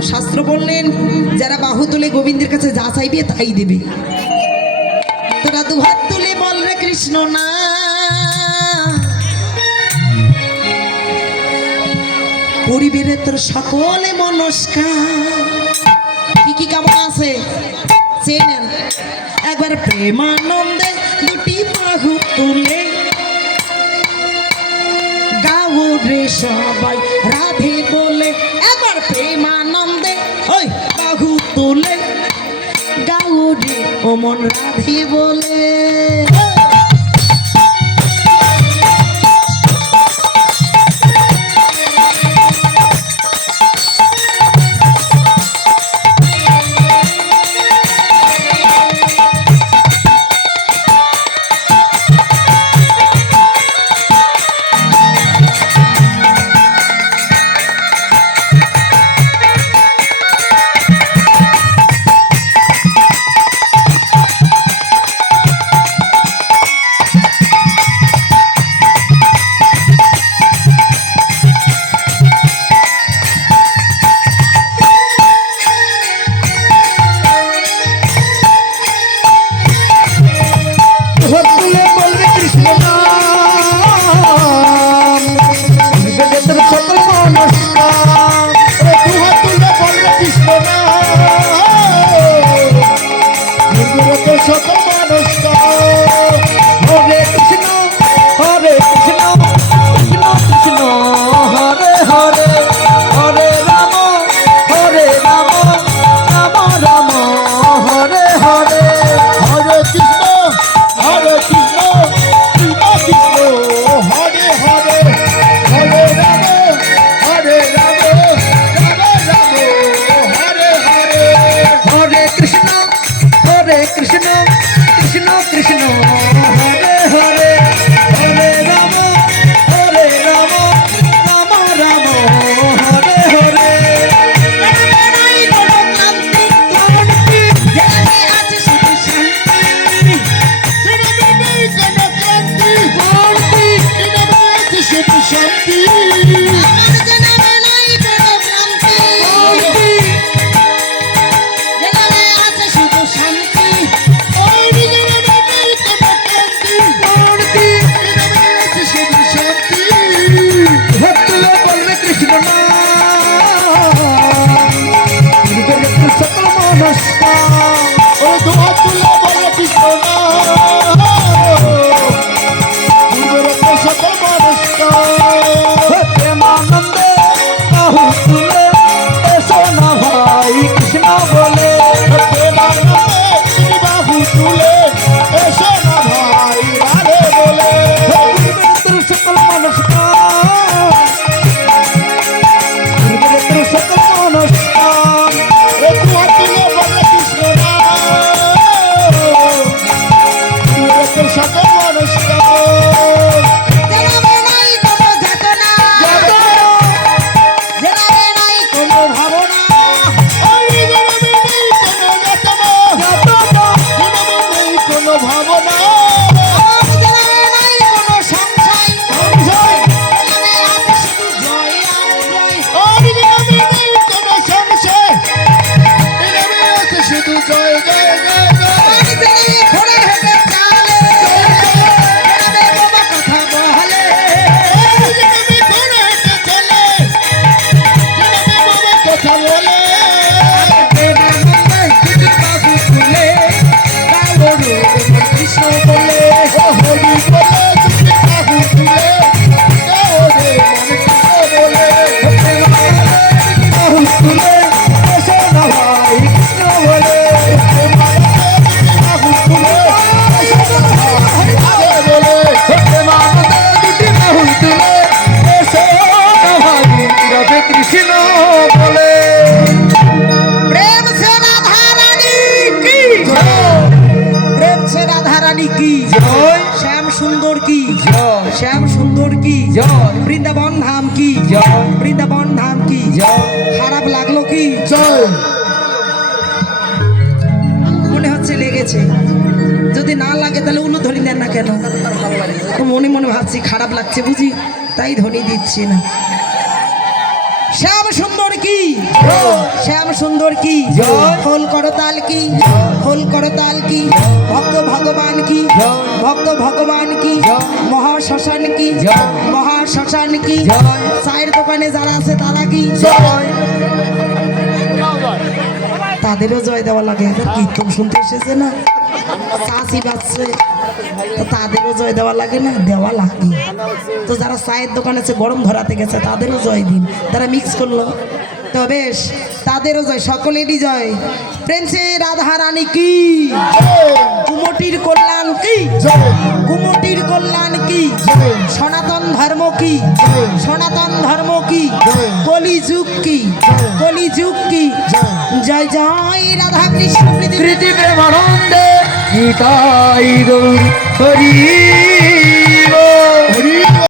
তো শাস্ত্র বললেন যারা বাহু তুলে গোবিন্দের কাছে যা চাইবে তাই দেবে। তোরা দুহাত তুলে বল রে কৃষ্ণ না, পরিবেরে তোর সকলে মনস্কার। কি কি কেমন আছে চেনেন? একবার প্রেমানন্দে দুটি বাহু তুলে গাও রে সবাই রাধে বলে। একবার প্রেমানন্দে ওই বাহু তুলে গাও রে ও মন রাধে বলে। श्याम सुंदर की जय, वृंदावन धाम की जय, वृंदावन धाम की जय। খারাপ লাগলো কি জয়? মনে হচ্ছে লেগেছে। যদি না লাগে তাহলে উলু ধ্বনি দেন না কেন? তো মনে মনে ভাবছি খারাপ লাগছে বুঝি, তাই ধ্বনি দিচ্ছি না। শ্যাম সুন্দর কি শ্যাম সুন্দর কি জয়। খোল করতাল কি খোল করতাল কি ভক্ত ভগবান কি ভক্ত ভগবান কি জয়। মহাশ্মশান কি জয়। মহাশ্মশান কি জয়। চায়ের দোকানে যারা আছে তারা কি জয়। তাদেরও জয় দেওয়া লাগে এদের কীর্তন শুনতে এসেছে না চাষি বাজছে তো তাদেরও জয় দেওয়া লাগে না দেওয়া লাগে তো যারা চায়ের দোকানে আছে গরম ধরাতে গেছে তাদেরও জয় দিন তারা মিক্স করলো তো বেশ তাদেরও জয় সকলেরই জয় প্রেম সে রাধা রানী কি কুমটির কল্যাণ কি কুমটির কল্যাণ কি সনাতন ধর্ম কি সনাতন ধর্ম কি কলিযুগ কি কলিযুগ কি জয় জয় রাধা কৃষ্ণ প্রীতি প্রেমানন্দে নিতাই গৌর হরি